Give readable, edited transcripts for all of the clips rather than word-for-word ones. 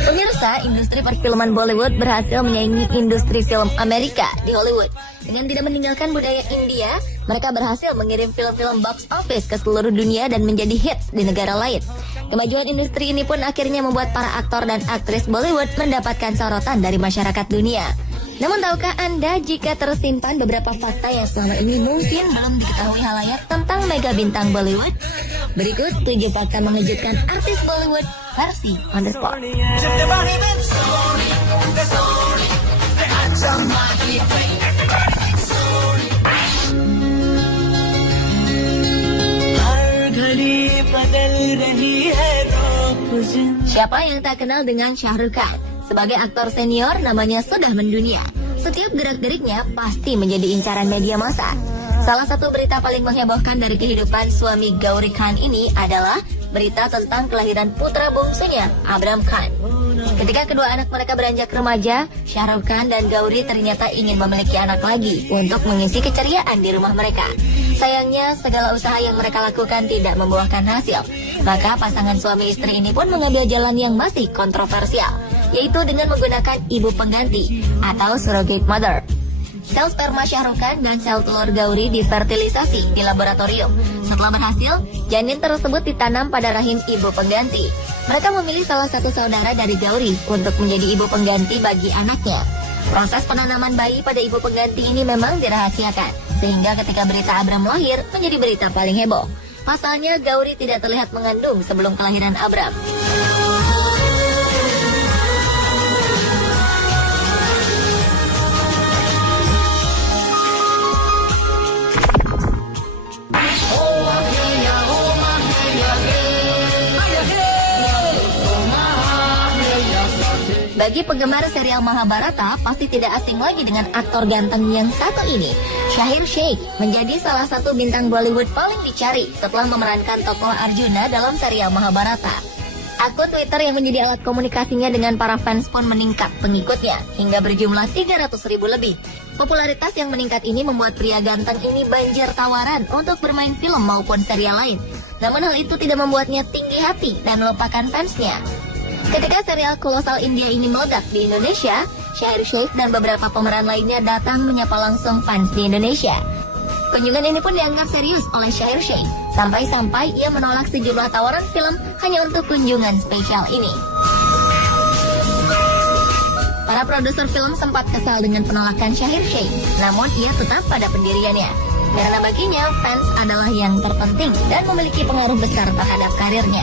Pemirsa, industri perfilman Bollywood berhasil menyaingi industri film Amerika di Hollywood. Dengan tidak meninggalkan budaya India, mereka berhasil mengirim film-film box office ke seluruh dunia dan menjadi hits di negara lain. Kemajuan industri ini pun akhirnya membuat para aktor dan aktris Bollywood mendapatkan sorotan dari masyarakat dunia. Namun tahukah Anda jika tersimpan beberapa fakta yang selama ini mungkin belum diketahui halayak tentang mega bintang Bollywood? Berikut 7 fakta mengejutkan artis Bollywood versi On The Spot. Siapa yang tak kenal dengan Shah Rukh Khan? Sebagai aktor senior, namanya sudah mendunia. Setiap gerak-geriknya pasti menjadi incaran media massa. Salah satu berita paling menghebohkan dari kehidupan suami Gauri Khan ini adalah berita tentang kelahiran putra bungsunya, Abram Khan. Ketika kedua anak mereka beranjak remaja, Shah Rukh Khan dan Gauri ternyata ingin memiliki anak lagi untuk mengisi keceriaan di rumah mereka. Sayangnya, segala usaha yang mereka lakukan tidak membuahkan hasil. Maka pasangan suami istri ini pun mengambil jalan yang masih kontroversial, yaitu dengan menggunakan ibu pengganti atau surrogate mother. Sel sperma Shah Rukh Khan dan sel telur Gauri difertilisasi di laboratorium. Setelah berhasil, janin tersebut ditanam pada rahim ibu pengganti. Mereka memilih salah satu saudara dari Gauri untuk menjadi ibu pengganti bagi anaknya. Proses penanaman bayi pada ibu pengganti ini memang dirahasiakan, sehingga ketika berita Abram lahir menjadi berita paling heboh. Pasalnya Gauri tidak terlihat mengandung sebelum kelahiran Abram. Bagi penggemar serial Mahabharata, pasti tidak asing lagi dengan aktor ganteng yang satu ini. Shahir Sheikh menjadi salah satu bintang Bollywood paling dicari setelah memerankan tokoh Arjuna dalam serial Mahabharata. Akun Twitter yang menjadi alat komunikasinya dengan para fans pun meningkat pengikutnya hingga berjumlah 300.000 lebih. Popularitas yang meningkat ini membuat pria ganteng ini banjir tawaran untuk bermain film maupun serial lain. Namun hal itu tidak membuatnya tinggi hati dan melupakan fansnya. Ketika serial kolosal India ini meledak di Indonesia, Shahir Sheikh dan beberapa pemeran lainnya datang menyapa langsung fans di Indonesia. Kunjungan ini pun dianggap serius oleh Shahir Sheikh, sampai-sampai ia menolak sejumlah tawaran film hanya untuk kunjungan spesial ini. Para produser film sempat kesal dengan penolakan Shahir Sheikh, namun ia tetap pada pendiriannya. Karena baginya, fans adalah yang terpenting dan memiliki pengaruh besar terhadap karirnya.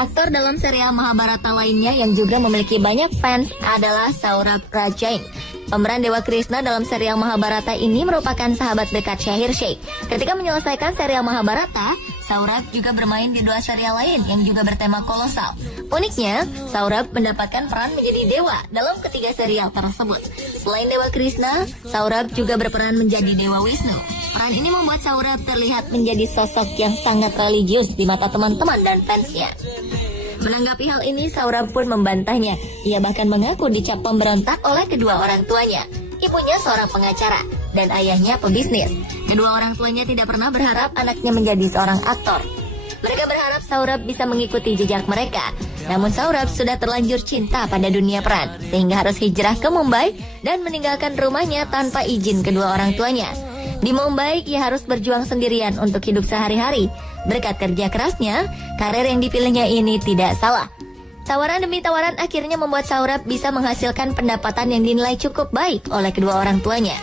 Aktor dalam serial Mahabharata lainnya yang juga memiliki banyak fans adalah Saurabh Rajain. Pemeran Dewa Krishna dalam serial Mahabharata ini merupakan sahabat dekat Shahir Sheikh. Ketika menyelesaikan serial Mahabharata, Saurabh juga bermain di 2 serial lain yang juga bertema kolosal. Uniknya, Saurabh mendapatkan peran menjadi dewa dalam ketiga serial tersebut. Selain Dewa Krishna, Saurabh juga berperan menjadi Dewa Wisnu. Peran ini membuat Saurabh terlihat menjadi sosok yang sangat religius di mata teman-teman dan fansnya. Menanggapi hal ini, Saurabh pun membantahnya. Ia bahkan mengaku dicap pemberontak oleh kedua orang tuanya. Ibunya seorang pengacara dan ayahnya pebisnis. Kedua orang tuanya tidak pernah berharap anaknya menjadi seorang aktor. Mereka berharap Saurabh bisa mengikuti jejak mereka. Namun Saurabh sudah terlanjur cinta pada dunia peran, sehingga harus hijrah ke Mumbai dan meninggalkan rumahnya tanpa izin kedua orang tuanya. Di Mumbai, ia harus berjuang sendirian untuk hidup sehari-hari. Berkat kerja kerasnya, karir yang dipilihnya ini tidak salah. Tawaran demi tawaran akhirnya membuat Saurabh bisa menghasilkan pendapatan yang dinilai cukup baik oleh kedua orang tuanya.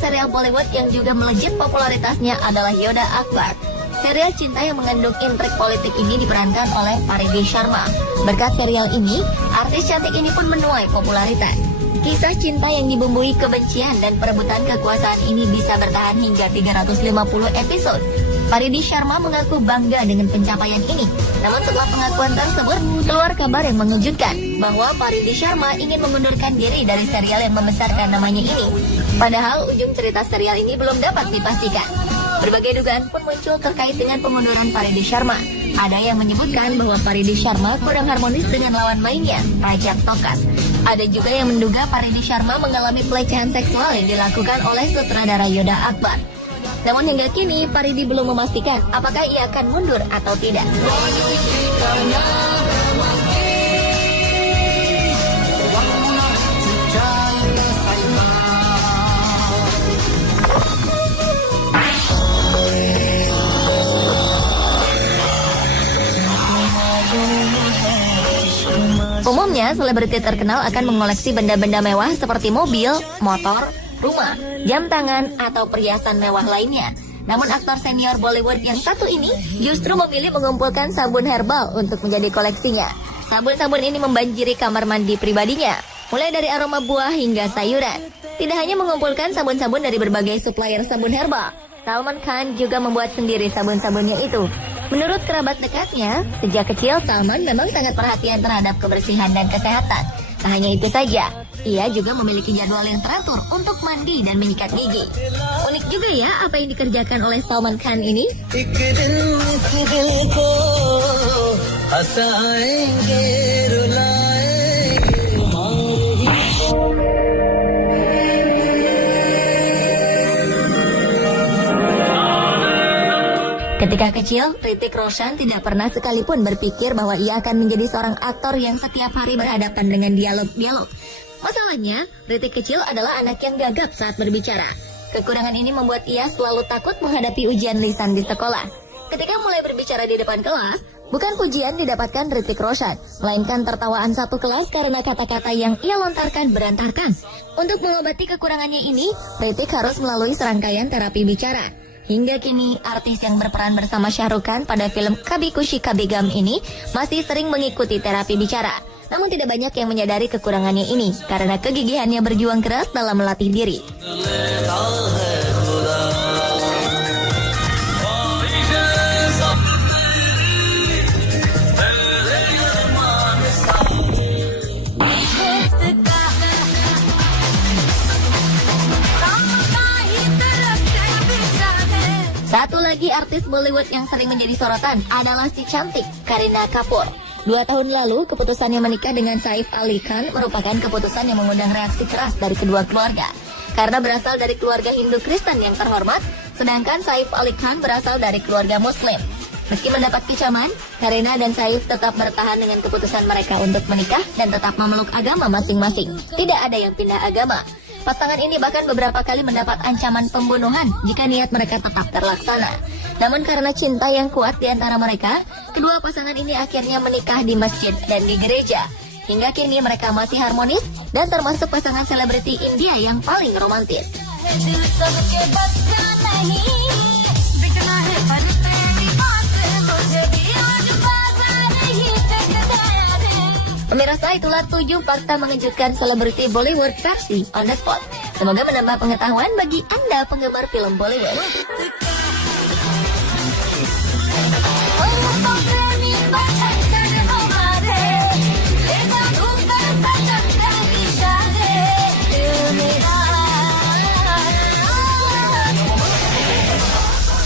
Serial Bollywood yang juga melejit popularitasnya adalah Yoda Akbar. Serial cinta yang mengandung intrik politik ini diperankan oleh Paridi Sharma. Berkat serial ini, artis cantik ini pun menuai popularitas. Kisah cinta yang dibumbui kebencian dan perebutan kekuasaan ini bisa bertahan hingga 350 episode. Paridi Sharma mengaku bangga dengan pencapaian ini. Namun setelah pengakuan tersebut, keluar kabar yang mengejutkan bahwa Paridi Sharma ingin mengundurkan diri dari serial yang membesarkan namanya ini. Padahal ujung cerita serial ini belum dapat dipastikan. Berbagai dugaan pun muncul terkait dengan pengunduran Paridi Sharma. Ada yang menyebutkan bahwa Paridi Sharma kurang harmonis dengan lawan mainnya, Rajab Tokas. Ada juga yang menduga Paridi Sharma mengalami pelecehan seksual yang dilakukan oleh sutradara Yoda Akbar. Namun hingga kini Paridi belum memastikan apakah ia akan mundur atau tidak. Umumnya, selebriti terkenal akan mengoleksi benda-benda mewah seperti mobil, motor, rumah, jam tangan, atau perhiasan mewah lainnya. Namun aktor senior Bollywood yang satu ini justru memilih mengumpulkan sabun herbal untuk menjadi koleksinya. Sabun-sabun ini membanjiri kamar mandi pribadinya, mulai dari aroma buah hingga sayuran. Tidak hanya mengumpulkan sabun-sabun dari berbagai supplier sabun herbal, Salman Khan juga membuat sendiri sabun-sabunnya itu. Menurut kerabat dekatnya, sejak kecil Salman memang sangat perhatian terhadap kebersihan dan kesehatan. Tak hanya itu saja, ia juga memiliki jadwal yang teratur untuk mandi dan menyikat gigi. Unik juga ya apa yang dikerjakan oleh Salman Khan ini. Ketika kecil, Hrithik Roshan tidak pernah sekalipun berpikir bahwa ia akan menjadi seorang aktor yang setiap hari berhadapan dengan dialog-dialog. Masalahnya, Hrithik kecil adalah anak yang gagap saat berbicara. Kekurangan ini membuat ia selalu takut menghadapi ujian lisan di sekolah. Ketika mulai berbicara di depan kelas, bukan pujian didapatkan Hrithik Roshan, melainkan tertawaan satu kelas karena kata-kata yang ia lontarkan berantakan. Untuk mengobati kekurangannya ini, Hrithik harus melalui serangkaian terapi bicara. Hingga kini, artis yang berperan bersama Shah Rukh Khan pada film Kabhi Khushi Kabhie Gham ini masih sering mengikuti terapi bicara. Namun tidak banyak yang menyadari kekurangannya ini karena kegigihannya berjuang keras dalam melatih diri. Satu lagi artis Bollywood yang sering menjadi sorotan adalah si cantik Kareena Kapoor. 2 tahun lalu, keputusannya menikah dengan Saif Ali Khan merupakan keputusan yang mengundang reaksi keras dari kedua keluarga. Karena berasal dari keluarga Hindu Kristen yang terhormat, sedangkan Saif Ali Khan berasal dari keluarga Muslim. Meski mendapat kecaman, Kareena dan Saif tetap bertahan dengan keputusan mereka untuk menikah dan tetap memeluk agama masing-masing. Tidak ada yang pindah agama. Pasangan ini bahkan beberapa kali mendapat ancaman pembunuhan jika niat mereka tetap terlaksana. Namun karena cinta yang kuat di antara mereka, kedua pasangan ini akhirnya menikah di masjid dan di gereja. Hingga kini mereka masih harmonis dan termasuk pasangan selebriti India yang paling romantis. Pemirsa, itulah 7 fakta mengejutkan selebriti Bollywood versi On The Spot. Semoga menambah pengetahuan bagi Anda penggemar film Bollywood.